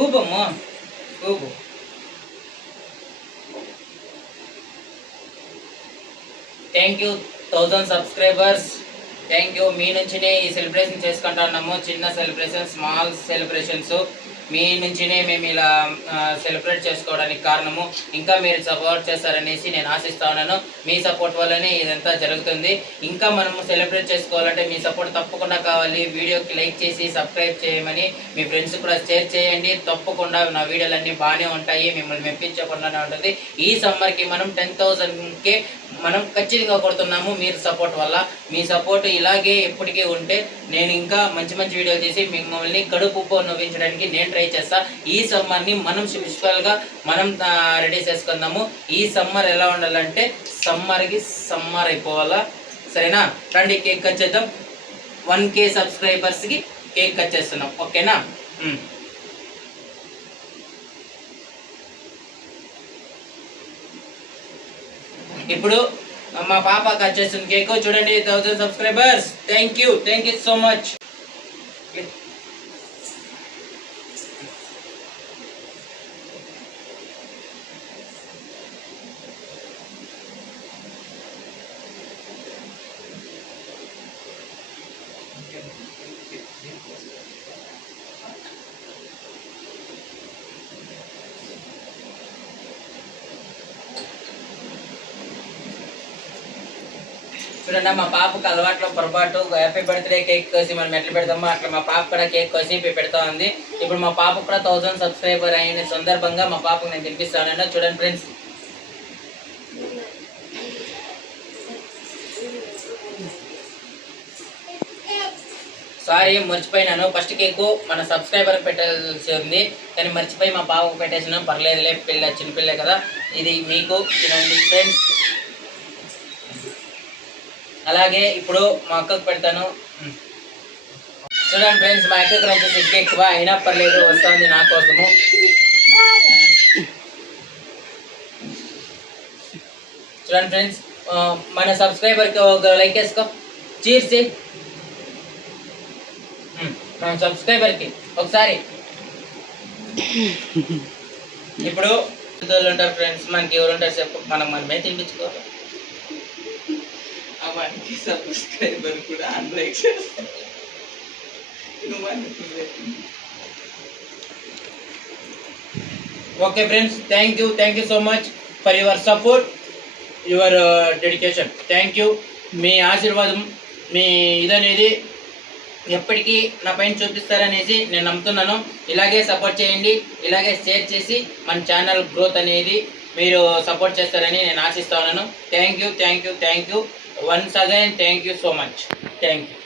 ఊపమ్మా ఊపు. Thank you 1000 subscribers. Thank you. మీ నుంచినే ఈ సెలబ్రేషన్ చేసుకుంటున్నాము. చిన్న సెలబ్రేషన్, స్మాల్ సెలబ్రేషన్స్ మీ నుంచినే మేము ఇలా సెలబ్రేట్ చేసుకోవడానికి కారణము. ఇంకా మీరు సపోర్ట్ చేస్తారనేసి నేను ఆశిస్తా ఉన్నాను. మీ సపోర్ట్ వల్లనే ఇదంతా జరుగుతుంది. ఇంకా మనము సెలబ్రేట్ చేసుకోవాలంటే మీ సపోర్ట్ తప్పకుండా కావాలి. వీడియోకి లైక్ చేసి సబ్స్క్రైబ్ చేయమని మీ ఫ్రెండ్స్ కూడా షేర్ చేయండి. తప్పకుండా నా వీడియోలన్నీ బాగానే ఉంటాయి, మిమ్మల్ని మెప్పించకుండానే ఉంటుంది. ఈ సమ్మర్కి మనం 10,000కే మనం ఖచ్చితంగా కొడుతున్నాము మీరు సపోర్ట్ వల్ల. మీ సపోర్ట్ ఇలాగే ఎప్పటికీ ఉంటే నేను ఇంకా మంచి మంచి వీడియోలు చేసి మిమ్మల్ని కడుపు నవ్వించడానికి నేను ట్రై చేస్తా. ఈ సమ్మర్ని మనం స్పెషల్గా మనం రెడీ చేసుకుందాము. ఈ సమ్మర్ ఎలా ఉండాలంటే సమ్మర్కి సమ్మర్ అయిపోవాలా. సరేనా? రండి కేక్ కట్ చేద్దాం. 1K సబ్స్క్రైబర్స్కి కేక్ కట్ చేస్తున్నాం. ఓకేనా? ఇప్పుడు మా పాప కట్ చేస్తుంది కేక్. చూడండి 1000 subscribers. Thank you so much. చూడండి మా పాపకు అలవాట్లో పొరపాటు హ్యాపీ బర్త్డే కేక్ కోసి మనం ఎట్లా పెడతామో అట్లా మా పాప కూడా కేక్ కోసి పెడతా ఉంది. ఇప్పుడు మా పాప కూడా 1000 సబ్స్క్రైబర్ అయిన సందర్భంగా మా పాపకు నేను తినిపిస్తాను. చూడండి ఫ్రెండ్స్. సారీ మర్చిపోయినాను. ఫస్ట్ కేకు మన సబ్స్క్రైబర్ పెట్టాల్సి ఉంది కానీ మర్చిపోయి మా పాపకు పెట్టేసినాను. పర్లేదులే, చిన్నపిల్లే కదా. ఇది మీకు తినండి ఫ్రెండ్స్. అలాగే ఇప్పుడు మా అక్కకు పెడతాను. చూడండి ఫ్రెండ్స్, మా అక్కకు కొంచెం సిగ్గు ఎక్కువ అయినా పర్లేదు, వస్తుంది నా కోసము. చూడండి ఫ్రెండ్స్, మన సబ్స్క్రైబర్కి ఒక లైక్ వేసుకో. చీర్స్ మన సబ్స్క్రైబర్కి ఒకసారి. ఇప్పుడు ఉంటారు ఫ్రెండ్స్, మనకి ఎవరు ఉంటారు చెప్పు, మనమే తినిపించుకోవాలి. అవన్నీ సబ్స్క్రైబర్ కూడా అన్లైక్ చేస్తాను. Okay friends, thank you so much for your support, your dedication. Thank you. మీ ఆశీర్వాదం, మీ ఇదనేది ఎప్పటికీ నా పైన చూపిస్తారనేసి నేను నమ్ముతున్నాను. ఇలాగే సపోర్ట్ చేయండి, ఇలాగే షేర్ చేసి మన ఛానల్ గ్రోత్ అనేది మీరు సపోర్ట్ చేస్తారని నేను ఆశిస్తున్నాను. Thank you. Once again, thank you so much. Thank you.